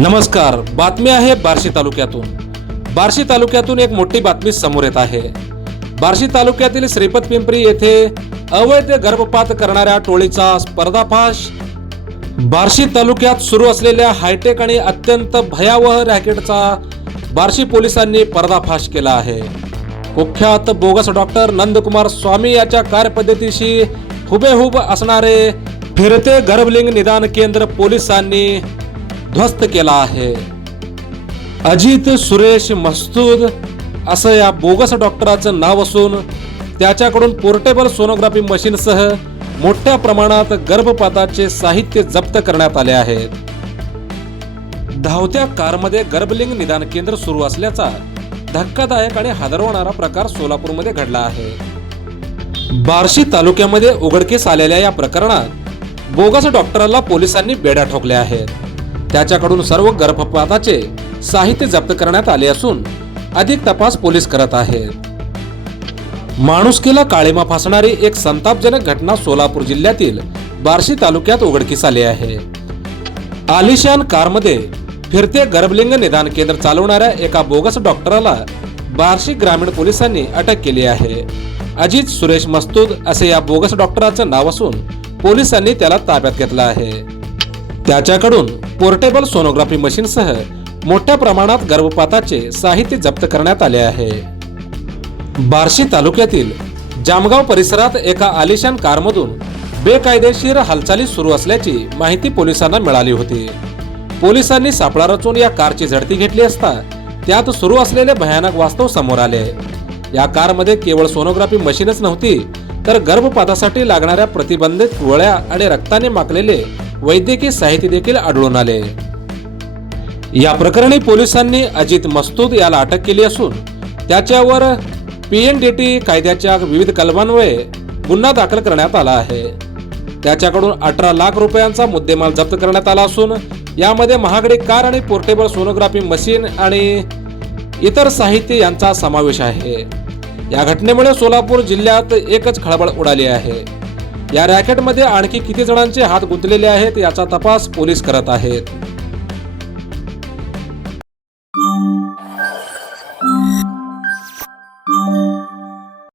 नमस्कार बातमी आहे बार्शी तालुक्यातून. बार्शी तालुक्यातून एक मोठी बातमी समोर येत आहे. बार्शी तालुक्यातील श्रीपत पिंपरी येथे अवैध गर्भपात करणाऱ्या टोळीचा स्पर्धाफाश बार्शी तालुक्यात सुरू असलेल्या हायटेक आणि अत्यंत भयावह रॅकेटचा बार्शी पोलिसांनी पर्दाफाश केला आहे. कुख्यात बोगस डॉक्टर नंदकुमार स्वामी याच्या कार्यपद्धतीशी हुबेहूब असणारे फिरते गर्भलिंग निदान केंद्र पोलिसांनी ध्वस्त केला आहे. अजित सुरेश मस्तूद असं या बोगस डॉक्टराचं नाव असून त्याच्याकडून पोर्टेबल सोनोग्राफी मशीनसह मोठ्या प्रमाणात गर्भपाताचे साहित्य जप्त करण्यात आले आहे. धावत्या कारमध्ये गर्भलिंग निदान केंद्र सुरू असल्याचा धक्कादायक आणि हादरवणारा प्रकार सोलापूरमध्ये घडला आहे. बार्शी तालुक्यामध्ये उघडकीस आलेल्या या प्रकरणात बोगस डॉक्टरला पोलिसांनी बेड्या ठोकल्या आहेत. त्याच्याकडून सर्व गर्भपाताचे साहित्य जप्त करण्यात आले असून अधिक तपास पोलीस करत आहेत. माणुसकीला काळीमा फासणारी एक संतापजनक घटना सोलापूर जिल्ह्यातील बार्शी तालुक्यात उघडकीस आली आहे. आलिशान कारमध्ये फिरते गर्भलिंग निदान केंद्र चालवणाऱ्या एका बोगस डॉक्टराला बार्शी ग्रामीण पोलिसांनी अटक केली आहे. अजित सुरेश मस्तूद असे या बोगस डॉक्टराचं नाव असून पोलिसांनी त्याला ताब्यात घेतलं आहे. त्याच्याकडून पोर्टेबल सोनोग्राफी मशीनसह मोठ्या प्रमाणात गर्भपाताचे साहित्य जप्त करण्यात आले आहे. बार्शी तालुक्यातील जामगाव परिसरात एका आलिशान कारमधून बेकायदेशीर हालचाली सुरू असल्याची माहिती पोलिसांना मिळाली होती. पोलिसांनी सापळा रचून या कारची झडती घेतली असता त्यात सुरू असलेले भयानक वास्तव समोर आले. या कारमध्ये केवळ सोनोग्राफी मशीनच नव्हती तर गर्भपातासाठी लागणाऱ्या प्रतिबंधित गोळ्या आणि रक्ताने माकलेले वैद्यकीय साहित्य देखील आढळून आले. या प्रकरणी पोलिसांनी अजित मस्तूद याला अटक केली असून त्याच्यावर पी एन डी टी कायद्याच्या विविध कलमांमुळे गुन्हा दाखल करण्यात आला आहे. त्याच्याकडून अठरा लाख रुपयांचा मुद्देमाल जप्त करण्यात आला असून यामध्ये महागडी कार आणि पोर्टेबल सोनोग्राफी मशीन आणि इतर साहित्य यांचा समावेश आहे. या घटनेमुळे सोलापूर जिल्ह्यात एकच खळबळ उडाली आहे. या रॅकेटमध्ये आणखी किती जणांचे हात गुंतलेले आहेत याचा तपास पोलीस करत आहेत.